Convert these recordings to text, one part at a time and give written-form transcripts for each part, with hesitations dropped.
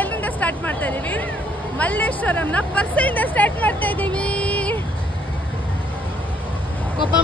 ಎಲ್ಲಿಂದ ಸ್ಟಾರ್ಟ್ ಮಾಡ್ತಾ ಇದೀವಿ? ಮಲ್ಲೇಶ್ವರಂನ ಪರ್ಸೆಯಿಂದ ಸ್ಟಾರ್ಟ್ ಮಾಡ್ತಾ ಇದೀವಿ. ಕೋಪ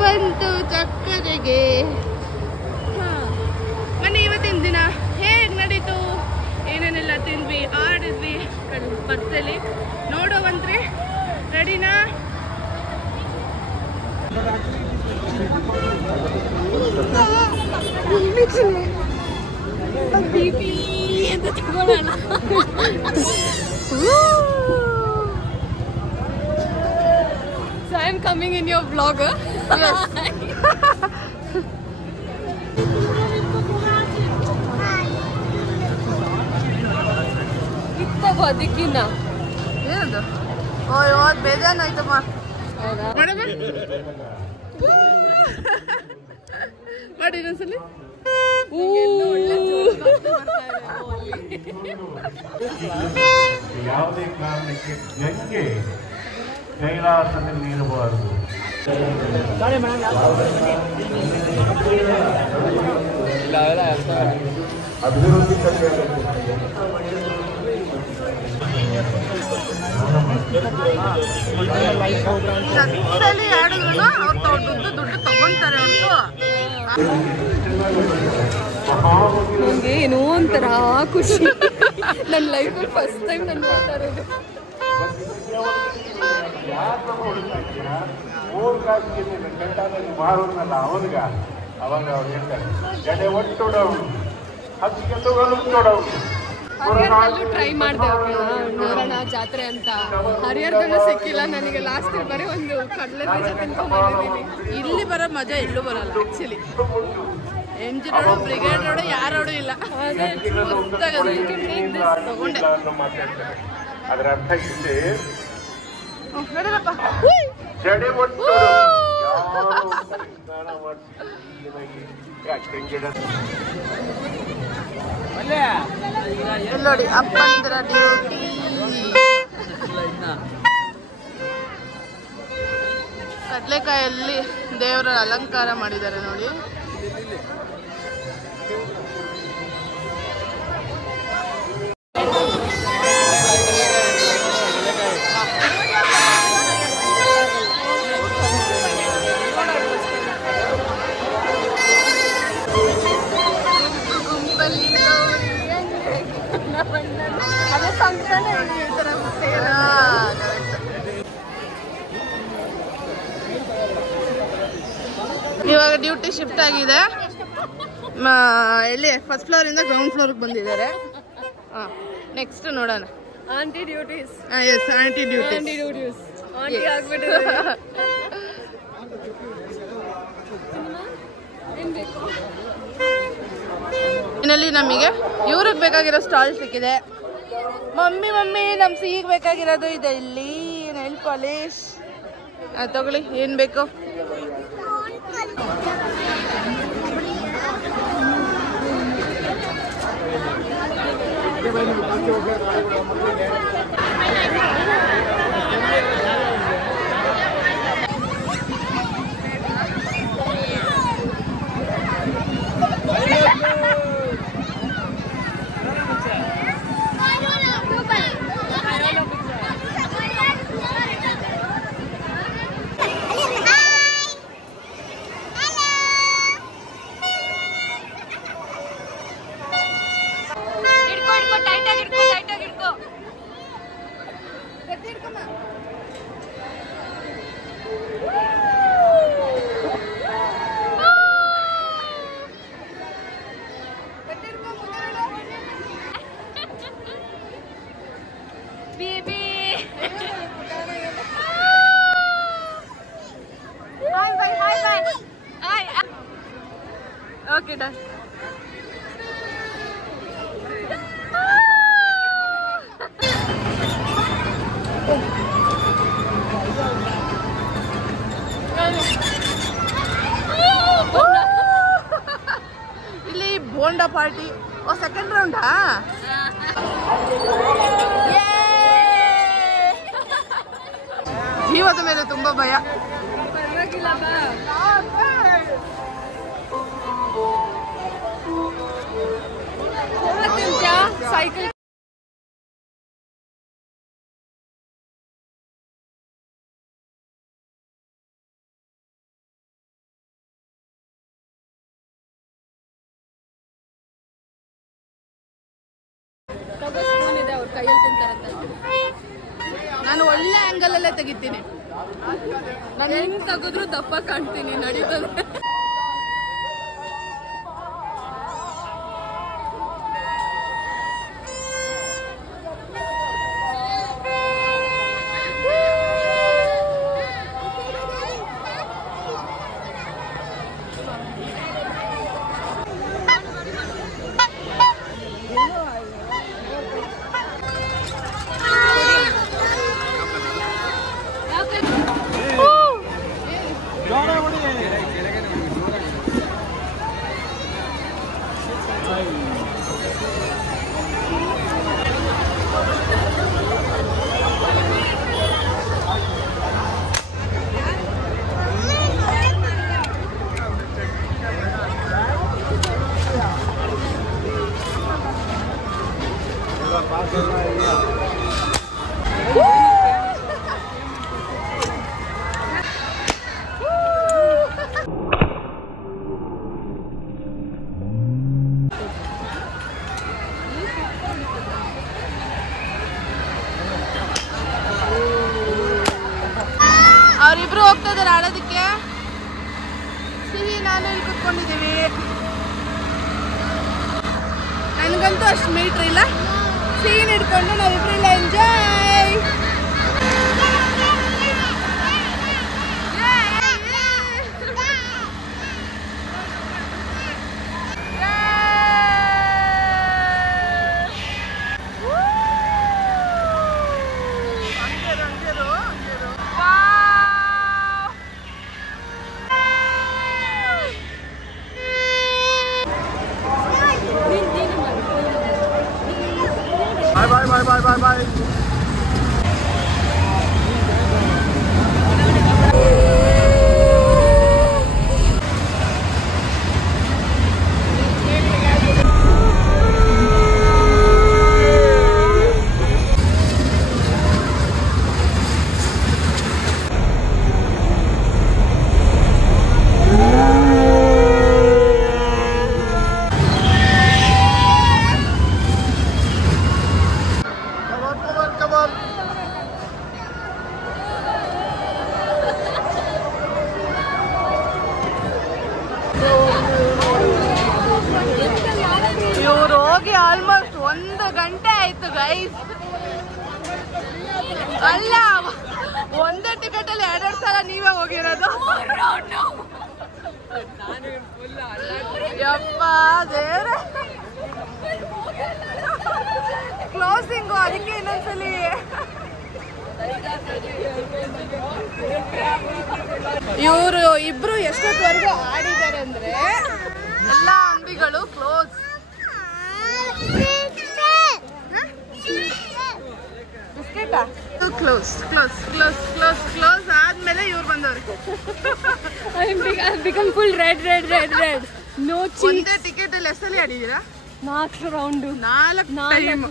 ಬಂತು ಚಕ್ಕರೆಗೆ. ಮನೆ ಇವತ್ತಿನ ದಿನ ಹೇಗ್ ನಡೀತು, ಏನೇನೆಲ್ಲ ತಿಂದ್ವಿ, ಆಡಿದ್ವಿ ಪರ್ಸಲ್ಲಿ ನೋಡೋವಂತ್ರಿ. ರೆಡಿನಾ? ಅಂತ ತಗೊಳ್ಳೋಣ. So I am coming in your vlog. Yes. ದಿಕ್ಕಿನ ಏನದು? ಓಯ್ ಓದ್ ಬೇಜಾನಾಯ್ತಮ್ಮ. ಮಾಡಿ ಇನ್ನೊಂದ್ಸಲಿ. ಯಾವುದೇ ಕಾರಣಕ್ಕೆ ಗಂಗೆ ಕೈಲಾಸದಲ್ಲಿ ಇರಬಾರದು. ಅಭಿವೃದ್ಧಿ ಜೊತೆಲಿ ಆಡಿದ್ರು ಅವ್ರು ದುಡ್ಡು ತಗೊಂತಾರೆ. ಅವ್ರಿಗೆ ಏನೋ ಒಂಥರ ಖುಷಿ. ನನ್ನ ಲೈಫಲ್ಲಿ ಫಸ್ಟ್ ಟೈಮ್ ನಾನು ನೋಡ್ತಾ ಇರೋದು. ಅವನಿಗ ಅವಾಗ ಅವ್ರು ಹೇಳ್ತಾರೆ ಎಡೆ ಒಟ್ಟುಡವು ಹಚ್ಚಿಗೆ ತಗೊಳ್ಳೋಡು. ಹರಿಹರದಲ್ಲೂ ಟ್ರೈ ಮಾಡಿದೆ ನೋಡೋಣ ಜಾತ್ರೆ ಅಂತ. ಹರಿಹರದಲ್ಲೂ ಸಿಕ್ಕಿಲ್ಲ ನನಗೆ. ಲಾಸ್ಟ್ ಬರೀ ಒಂದು ಕಡಲೆ ಬೀಜ ತಿನ್ಕೊಂಡ್ ಬಂದಿದ್ದೀನಿ. ಇಲ್ಲಿ ಬರೋ ಮಜಾ ಎಲ್ಲೂ ಬರಲ್ಲ actually. MG road, brigade road, ಯಾರ ರೋಡು ಇಲ್ಲ. ತಗೊಂಡೆ. ಅದರ ಅರ್ಥ ಇಷ್ಟೇ, ನೋಡಿ ಅಪ್ಪಂದ್ರ ಡ್ಯೂಟಿ. ಕಡ್ಲೆಕಾಯಲ್ಲಿ ದೇವರ ಅಲಂಕಾರ ಮಾಡಿದ್ದಾರೆ ನೋಡಿ. ಇವಾಗ ಡ್ಯೂಟಿ ಶಿಫ್ಟ್ ಆಗಿದೆ. ಎಲ್ಲಿ ಫಸ್ಟ್ ಫ್ಲೋರ್ ಇಂದ ಗ್ರೌಂಡ್ ಫ್ಲೋರ್ಗೆ ಬಂದಿದ್ದಾರೆ. ನೆಕ್ಸ್ಟ್ ನೋಡೋಣ. Aunty duties. Yes, aunty duties. Aunty ಆಗ್ಬಿಟ್ಟಿದೆ. ಇನ್ನಲ್ಲಿ ನಮಗೆ ಇವ್ರಿಗೆ ಬೇಕಾಗಿರೋ ಸ್ಟಾಲ್ ಸಿಕ್ಕಿದೆ. ಮಮ್ಮಿ ನಮ್ ಸಿಹಿಗೆ ಬೇಕಾಗಿರೋದು ಇದೆ. ಇಲ್ಲಿ ನೈಲ್ ಪಾಲಿಶ್ ತಗೊಳ್ಳಿ, ಏನ್ ಬೇಕು. Okay, done. ಇಲ್ಲಿ ಬೋಂಡಾ ಪಾರ್ಟಿ. ಸೆಕೆಂಡ್ ರೌಂಡಾ? ಜೀವದ ಮೇಲೆ ತುಂಬಾ ಭಯ. ಸೈಕಲ್ ಇದೆ ಅವ್ರ ಕೈಯಲ್ಲಿ ತಿಂತಾರಂತ. ನಾನು ಒಳ್ಳೆ ಆಂಗಲ್ ಅಲ್ಲೇ ತೆಗಿತೀನಿ. ನಾನು ಹೆಂಗ್ ತೆಗೆದ್ರು ದಪ್ಪ ಕಾಣ್ತೀನಿ. ನಡೀತದೆ. ಅವರಿಬ್ರು ಹೋಗ್ತಾ ಇದಾರೆ ಆಡೋದಕ್ಕೆ. ಸಿಹಿ ನಾನು ಇಲ್ಲಿ ಕುತ್ಕೊಂಡಿದ್ದೀವಿ. ನನಗಂತೂ ಅಷ್ಟು ಮೀಟ್ರ್ ಇಲ್ಲ. ಸಿಹಿನ ಹಿಡ್ಕೊಂಡು ನಾವಿಬ್ರೆಲ್ಲ ಎಂಜಾಯ್. Bye. ಇವ್ರು ಹೋಗಿ ಆಲ್ಮೋಸ್ಟ್ 1 ಗಂಟೆ ಆಯ್ತು ಗೈಸ್. ಅಲ್ಲ, ಒಂದೇ ಟಿಕೆಟ್ ಅಲ್ಲಿ 2 ಸಲ ನೀವೇ ಹೋಗಿರೋದು. ಯಪ್ಪ ದೇವ್ರೆ, ಕ್ಲೋಸಿಂಗು, ಅದಕ್ಕೆ ಇನ್ನೊಂದ್ಸಲಿ. ಇವರು ಇಬ್ರು ಎಷ್ಟೊತ್ತವರೆಗೂ ಆಡಿದ್ದಾರೆ ಅಂದ್ರೆ ಎಲ್ಲ ಅಂಗಡಿಗಳು ಕ್ಲೋಸ್. ಬಿಸ್ಕೆಟಾ close close close close close ಆದ್ಮೇಲೆ ಇವ್ರು ಬಂದವ್ರು. Become full red red red red. No cheat. ಒಂದೇ ಟಿಕೆಟ್ ಅಲ್ಲಿ ಎಷ್ಟಲ್ಲಿ ಆಡಿದ್ದೀರಾ? 4 ರೌಂಡು. 4 ಟೈಮ್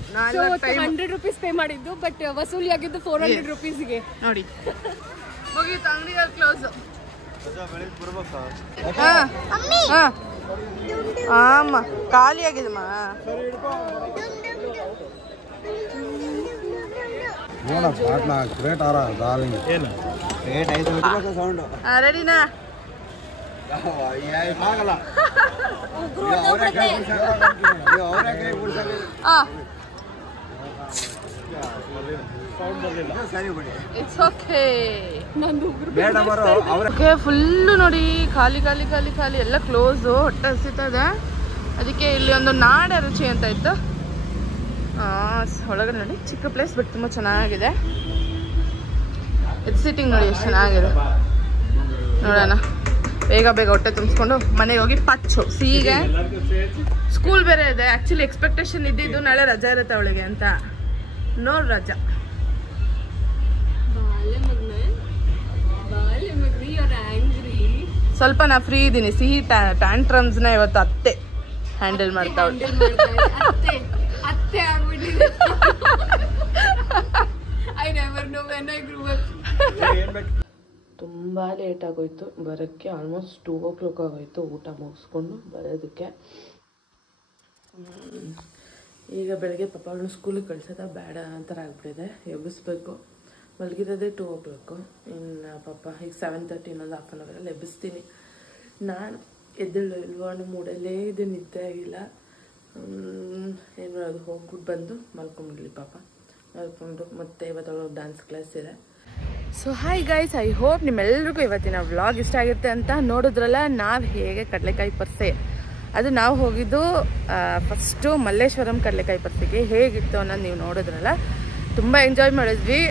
100 ರೂಪೀಸ್ ಪೇ ಮಾಡಿದ್ದು, ಬಟ್ ವಸೂಲಿ ಆಗಿದ್ದು 400 ರೂಪೀಸ್ಗೆ. ನೋಡಿ ಮುಗೀತು, ಅಂಗಡಿಗಳು ಕ್ಲೋಸ್. ಆಮ ಖಾಲಿ ಆಗಿದಮ್ಮ. ರೆಡಿನಾ? It's okay. ಫುಲ್ಲು ನೋಡಿ ಖಾಲಿ ಖಾಲಿ ಖಾಲಿ ಖಾಲಿ, ಎಲ್ಲ ಕ್ಲೋಸು. ಹೊಟ್ಟೆ ಹಸಿತದೆ, ಅದಕ್ಕೆ ಇಲ್ಲಿ ಒಂದು ನಾಡ ರುಚಿ ಅಂತ ಇತ್ತು. ಒಳಗಡೆ ನೋಡಿ ಚಿಕ್ಕ ಪ್ಲೇಸ್, ಬಟ್ ತುಂಬ ಚೆನ್ನಾಗಿದೆ. ಇದು ಸಿಟ್ಟಿಂಗ್ ನೋಡಿ ಎಷ್ಟು ಚೆನ್ನಾಗಿದೆ. ನೋಡೋಣ, ಬೇಗ ಬೇಗ ಹೊಟ್ಟೆ ತುಂಬಿಸ್ಕೊಂಡು ಮನೆಗೆ ಹೋಗಿ ಪಚ್ಚು. ಸಿಹಿಗೆ ಸ್ಕೂಲ್ ಬೇರೆ ಇದೆ. ಆ್ಯಕ್ಚುಲಿ ಎಕ್ಸ್ಪೆಕ್ಟೇಷನ್ ಇದ್ದಿದ್ದು ನಾಳೆ ರಜಾ ಇರುತ್ತೆ ಅವಳಿಗೆ ಅಂತ. ನೋ ರಜಾ. ಸ್ವಲ್ಪ ನಾ ಫ್ರೀ ಇದ್ದೀನಿ. ಸಿಹಿ ಟ್ಯಾಂಟ್ರಮ್ಸ್ನ ಇವತ್ತು ಅತ್ತೆ ಹ್ಯಾಂಡಲ್ ಮಾಡ್ತಾವಳೆ. ಮತ್ತೆ ಆಗ್ಬಿಟ್ಟಿದೆ. I never know when I ಗ್ರೂ up. ತುಂಬ ಲೇಟ್ ಆಗೋಯ್ತು ಬರೋಕ್ಕೆ. ಆಲ್ಮೋಸ್ಟ್ 2 o'clock ಆಗೋಯ್ತು ಊಟ ಮುಗಿಸ್ಕೊಂಡು ಬರೋದಕ್ಕೆ. ಈಗ ಬೆಳಗ್ಗೆ ಪಾಪ ಅವಳು ಸ್ಕೂಲಿಗೆ ಕಳ್ಸೋದ ಬೇಡ ಅಂತರ ಆಗ್ಬಿಟ್ಟಿದೆ. ಎಬ್ಬಿಸ್ಬೇಕು. ಮಲಗಿರೋದೇ 2 o'clock. ಇನ್ನು ಪಾಪ ಈಗ 7:30 ಇನ್ನೊಂದು 1/2 hour ಎಬ್ಬಿಸ್ತೀನಿ. ನಾನು ಎದ್ದೇಳು ಇಲ್ವೋ ಅನ್ನೋ ಮೂಡಲ್ಲೇ ಇದು ನಿದ್ದೆ ಆಗಿಲ್ಲ. ಏನು ಮಾಡೋದು, ಹೋಗ್ಬಿಟ್ಟು ಬಂದು ಮಲ್ಕೊಂಡ್ಬಿಡ್ಲಿ ಪಾಪ. ಮಲ್ಕೊಂಡು ಮತ್ತೆ ಇವತ್ತು ಡ್ಯಾನ್ಸ್ ಕ್ಲಾಸ್ ಇದೆ. So hi guys, I hope ನಿಮ್ಮೆಲ್ರಿಗೂ ಇವತ್ತಿನ ವ್ಲಾಗ್ ಇಷ್ಟ ಆಗಿರುತ್ತೆ ಅಂತ. ನೋಡಿದ್ರಲ್ಲ ನಾವು ಹೇಗೆ ಕಡಲೆಕಾಯಿ ಪರ್ಸೆ, ಅದು ನಾವು ಹೋಗಿದ್ದು ಫಸ್ಟು ಮಲ್ಲೇಶ್ವರಂ ಕಡಲೆಕಾಯಿ ಪರ್ಸೆಗೆ. ಹೇಗಿತ್ತು ಅನ್ನೋದು ನೀವು ನೋಡಿದ್ರಲ್ಲ, ತುಂಬ ಎಂಜಾಯ್ ಮಾಡಿದ್ವಿ.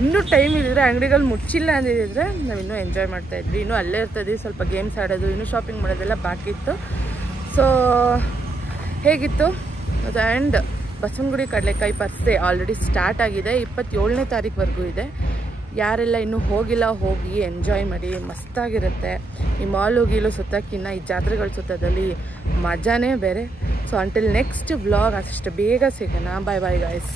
ಇನ್ನೂ ಟೈಮ್ ಇದ್ದಿದ್ರೆ, ಅಂಗಡಿಗಳು ಮುಚ್ಚಿಲ್ಲ ಅಂದಿದ್ರೆ ನಾವು ಇನ್ನೂ ಎಂಜಾಯ್ ಮಾಡ್ತಾಯಿದ್ವಿ. ಇನ್ನೂ ಅಲ್ಲೇ ಇರ್ತಾಯಿದ್ವಿ, ಸ್ವಲ್ಪ ಗೇಮ್ಸ್ ಆಡೋದು, ಇನ್ನೂ ಶಾಪಿಂಗ್ ಮಾಡೋದೆಲ್ಲ ಬಾಕಿ ಇತ್ತು. ಸೊ ಹೇಗಿತ್ತು ಅದು. ಆ್ಯಂಡ್ ಬಸವನಗುಡಿ ಕಡಲೆಕಾಯಿ ಪರ್ಸೆ ಆಲ್ರೆಡಿ ಸ್ಟಾರ್ಟ್ ಆಗಿದೆ, 27ನೇ ತಾರೀಕುವರೆಗೂ ಇದೆ. ಯಾರೆಲ್ಲ ಇನ್ನೂ ಹೋಗಿಲ್ಲ ಹೋಗಿ ಎಂಜಾಯ್ ಮಾಡಿ, ಮಸ್ತಾಗಿರುತ್ತೆ. ಈ ಮಾಲು ಗೀಲು ಸುತ್ತಕ್ಕಿನ್ನ ಈ ಜಾತ್ರೆಗಳು ಸುತ್ತೋದಲ್ಲಿ ಮಜಾನೇ ಬೇರೆ. ಸೊ ಅಂಟಿಲ್ ನೆಕ್ಸ್ಟ್ ವ್ಲಾಗ್ ಅಷ್ಟು ಬೇಗ ಸಿಗೋಣ. ಬಾಯ್ ಬಾಯ್ ಗಾಯ್ಸ್.